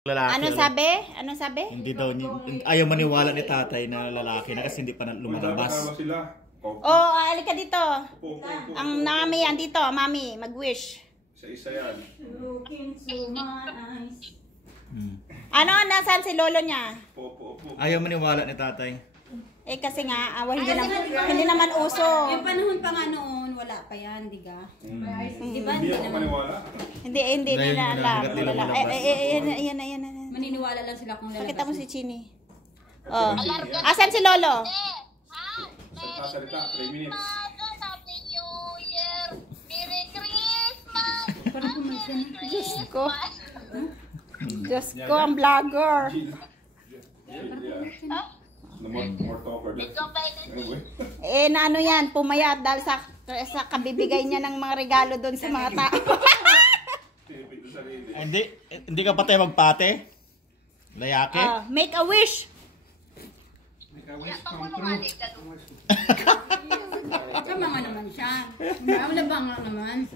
Lalaki. Ano sabi? Ano sabi? Hindi daw ayaw maniwala ni tatay na lalaki na kasi hindi pa lumalabas. Oh, alika dito. Ang mami yan dito, mami, mag-wish. Isa yan. Ano, nasaan si lolo niya? Ayaw maniwala ni tatay. Eh kasi nga, hindi naman uso. Yung panahon pa nga noon, wala pa yan, di ba? Di ba? Hindi ako maniwala. Hindi nila alam. Ayan. Maniniwala lang sila kung lalabas. Pakita mo si Chini. Oh. Asan si lolo? Salita, 3 minutes. Happy New Year! Merry Christmas! Diyos ko. Diyos ko, ang vlogger. More talker. Eh, na ano yan, pumayat dahil sa kabibigay niya ng mga regalo doon sa mga tao. Hindi ka patay magpate? Layaki? Make a wish. Tama nga naman siya. Wala ba nga naman?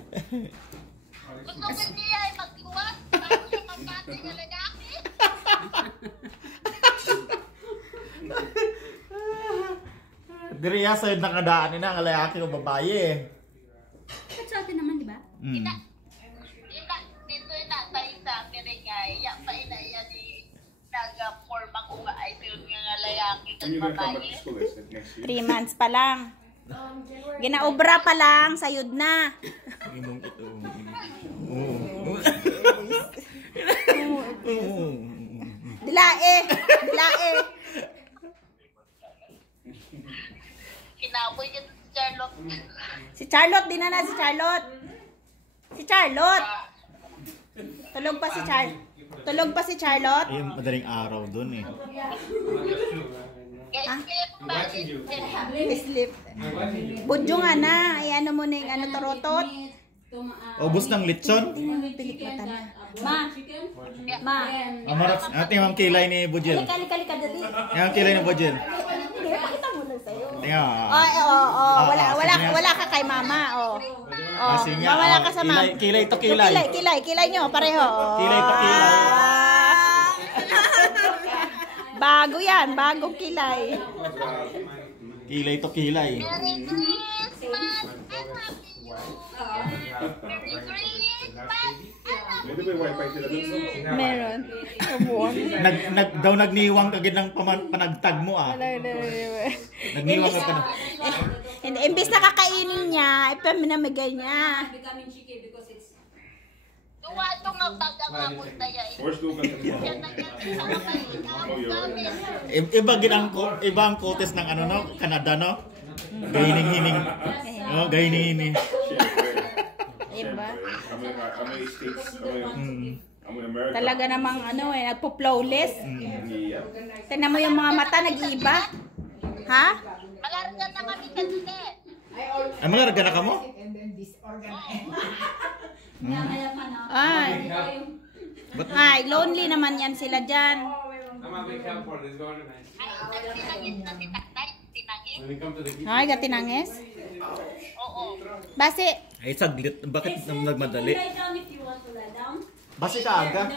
Gusto ko niya ay mag-iwas para siya magpati ng lalaki. Diriya sa'yo nakadaan nila ang layaki o babae eh. Ba't sa atin naman, di ba? Dito yung natay sa Pirigay. Yan pa inaya ni nag-forma ko nga ay nga lalaki When ng you gonna come back babae. to school? Is it next year? 3 months pa lang. Ginaobra pa lang, sayod na. Imong ito. Dilae. Kinaboy niya si Charlotte. Si Charlotte, din na si Charlotte. Si Charlotte. Tulog pa si Charlotte. Ay, madaling araw dun eh. Sleep. Budyo nga na. Ay, ano mo na yung ano, torotot. Ubus ng lechon? Pilikmata na. Ma. Ate yung kilay ni Bujel. Halika dali. Yung kilay ni Bujel. Pakita mo lang sa'yo. Tingnan. Wala ka kay mama. Wala ka sa mama. Kilay to kilay. Kilay nyo, pareho. Kilay to kilay. Bago yan, bagong kilay. Kilay to kilay. Merry Christmas and Happy New Year. Merry Christmas. Pwede ba yung wifi sila dun? Meron. Nagniwang kagid ng panagtag mo ah. Nagniwang ka na. Imbis na kakainin niya, ipamimigay niya. Tuwa itong magtagang ako tayo. Where's Lucas? Yan na yan sa kapatid. Iba ang kotes ng ano no, Canada no. Gahining-hining. Oh, gahining-hining. Iba. Kami States. Kami America. Talaga namang ano eh, nagpo-flawless. Yeah. Tingnan mo yung mga mata, nag-iiba. Ha? Malarga na kami kasi. Ay, malarga na ka mo? Ay, lonely naman yan sila dyan. Tinangis na si Tatay. Tinangis. Ay, gatinangis? Oo. Basi, Ay, saglit. Bakit nagmadali? Basi ka aga.